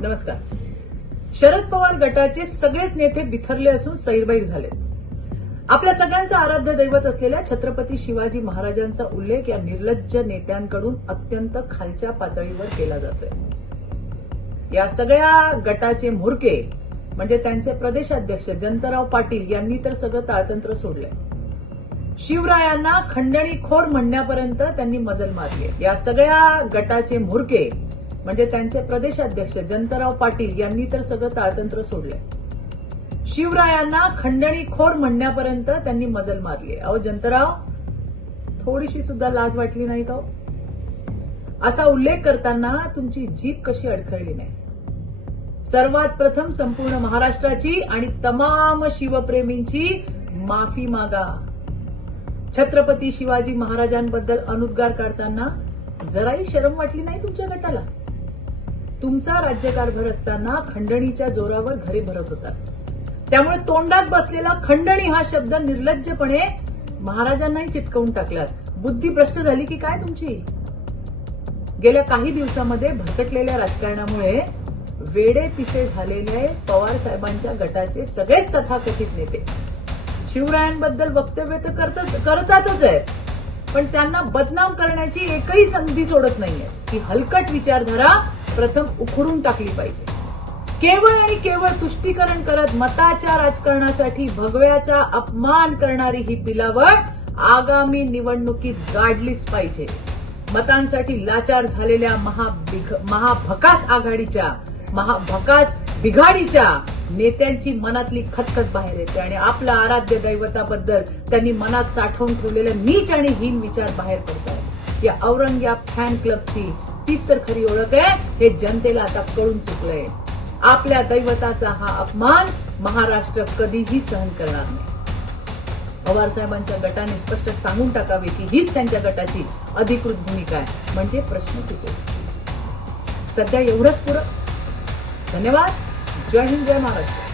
नमस्कार. शरद पवार गटाचे सगळेच नेते बिथरले असून सैरबैर झाले आपल्या सगळ्यांचं आराध्य दैवत असलेल्या छत्रपती शिवाजी महाराजांचा उल्लेख या निर्लज्ज नेत्यांकडून अत्यंत खालच्या पातळीवर केला जातोय. या सगळ्या गटाचे म्होरके म्हणजे त्यांचे प्रदेशाध्यक्ष जंतराव पाटील यांनी तर सगळं ताळतंत्र सोडलंय. शिवरायांना खंडणीखोर म्हणण्यापर्यंत त्यांनी मजल मारली या सगळ्या गटाचे म्होरके म्हणजे त्यांचे प्रदेशाध्यक्ष जयंतराव पाटील यांनी तर सगळं ताळतंत्र सोडलंय. शिवरायांना खंडणीखोर म्हणण्यापर्यंत त्यांनी मजल मारली अहो जयंतराव थोडीशी सुद्धा लाज वाटली नाही का हो? असा उल्लेख करताना तुमची जीभ कशी अडखळली नाही? सर्वात प्रथम संपूर्ण महाराष्ट्राची आणि तमाम शिवप्रेमींची माफी मागा. छत्रपती शिवाजी महाराजांबद्दल अनुद्गार काढताना जराही शरम वाटली नाही तुमच्या गटाला? तुमचा राज्यकारभार असताना खंडणीच्या जोरावर घरे भरत होतात. त्यामुळे तोंडात बसलेला खंडणी हा शब्द निर्लज्जपणे महाराजांनाही चिटकवून टाकलात. बुद्धी भ्रष्ट झाली की काय तुमची? गेल्या काही दिवसामध्ये भरकटलेल्या राजकारणामुळे वेडे पिसे झालेले पवार साहेबांच्या गटाचे सगळेच तथाकथित नेते. शिवरायांबद्दल वक्तव्य तर करतच करतातच आहे पण त्यांना बदनाम करण्याची एकही संधी सोडत नाहीये. ही हलकट विचारधारा प्रथम उखडून टाकली पाहिजे. केवळ आणि केवळ तुष्टीकरण करत मताच्या राजकारणासाठी भगव्याचा अपमान करणारी ही बिलावट आगामी निवडणुकीत गाडलीच पाहिजे. मतांसाठी लाचार झालेल्या महाबिघ- महाभकास आघाडीच्या महाभकास बिघाडीच्या नेत्यांची मनातली खतखत बाहेर येते आणि आपल्या आराध्य दैवताबद्दल त्यांनी मनात साठवून ठेवलेले नीच आणि हीन विचार बाहेर पडतात या औरंग्याब फॅन क्लबची तीच तर खरी ओळख आहे. हे जनतेला आता कळून चुकलंय. आपल्या दैवताचा हा अपमान महाराष्ट्र कधीही सहन करणार नाही. पवार साहेबांच्या गटाने स्पष्ट सांगून टाकावे की हीच त्यांच्या गटाची अधिकृत भूमिका आहे. म्हणजे प्रश्न सुटेल सध्या एवढंच पुरं. धन्यवाद. 主要是在骂的时。